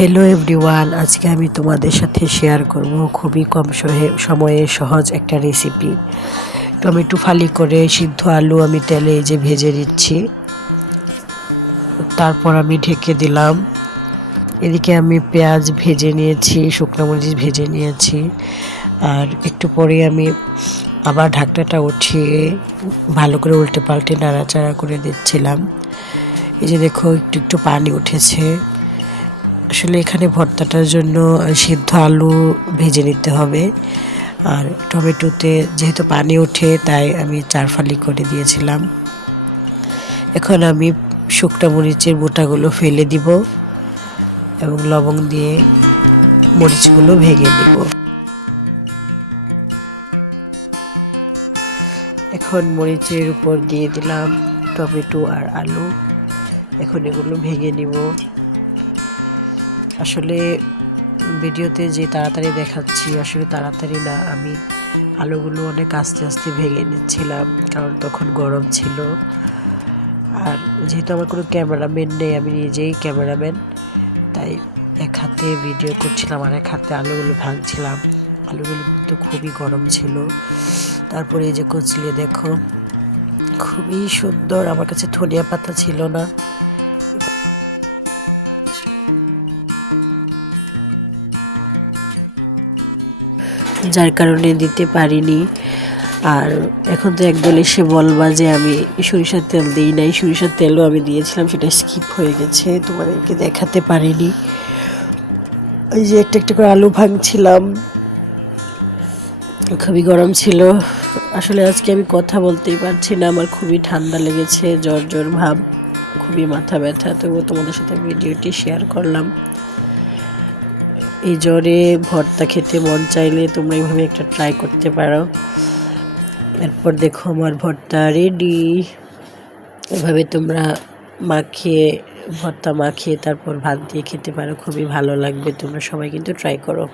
Hello everyone, আজকে আমি তোমাদের সাথে শেয়ার করব খুবই কম সময়ে সহজ একটা রেসিপি। টমেটো ফালি করে সিদ্ধ আলু আমি তেলে এই যে ভেজে নিচ্ছি, তারপর আমি ঢেকে দিলাম। এদিকে আমি পেঁয়াজ ভেজে নিয়েছি, শুকনো মরিচ ভেজে নিয়েছি, আর একটু পরে আমি আবার ঢাকনাটা উঠিয়ে ভালো করে উল্টে পাল্টে নাড়াচাড়া করে দিচ্ছিলাম। এই যে দেখো একটু একটু পানি উঠেছে। আসলে এখানে ভর্তাটার জন্য সিদ্ধ আলু ভেজে নিতে হবে, আর টমেটোতে যেহেতু পানি ওঠে তাই আমি 4 ফালি করে দিয়েছিলাম। এখন আমি শুকনো মরিচের বোটাগুলো ফেলে দিব এবং লবণ দিয়ে মরিচগুলো ভেঙে দিব। এখন মরিচের উপর দিয়ে দিলাম টমেটো আর আলু। এখন এগুলো ভেঙে নিব। আসলে ভিডিওতে যে তাড়াতাড়ি দেখাচ্ছি, আসলে তাড়াতাড়ি না, আমি আলুগুলো অনেক আস্তে আস্তে ভেঙে নিচ্ছিলাম, কারণ তখন গরম ছিল। আর যেহেতু আমার কোনো ক্যামেরাম্যান নেই, আমি নিজেই ক্যামেরাম্যান, তাই এক হাতে ভিডিও করছিলাম আর এক হাতে আলুগুলো ভাঙছিলাম। আলুগুলো কিন্তু খুবই গরম ছিল। তারপরে এই যে কচলিয়ে দেখো, খুবই সুন্দর। আমার কাছে ধনিয়া পাতা ছিল না, যার কারণে দিতে পারিনি। আর এখন তো একদল এসে বলবা যে আমি সরিষার তেল দিই নাই। সরিষার তেলও আমি দিয়েছিলাম, সেটা স্কিপ হয়ে গেছে, তোমাদেরকে দেখাতে পারিনি। ওই যে একটা একটা করে আলু ভাঙছিলাম, খুবই গরম ছিল। আসলে আজকে আমি কথা বলতেই পারছি না, আমার খুবই ঠান্ডা লেগেছে, জ্বর জ্বর ভাব, খুবই মাথা ব্যথা। তবুও তোমাদের সাথে ভিডিওটি শেয়ার করলাম। এই জ্বরে ভর্তা খেতে মন চাইলে তোমরা এইভাবে একটা ট্রাই করতে পারো। এরপর দেখো আমার ভর্তা রেডি। এভাবে তোমরা ভর্তা মাখিয়ে তারপর ভাত দিয়ে খেতে পারো, খুবই ভালো লাগবে। তোমরা সবাই কিন্তু ট্রাই করো।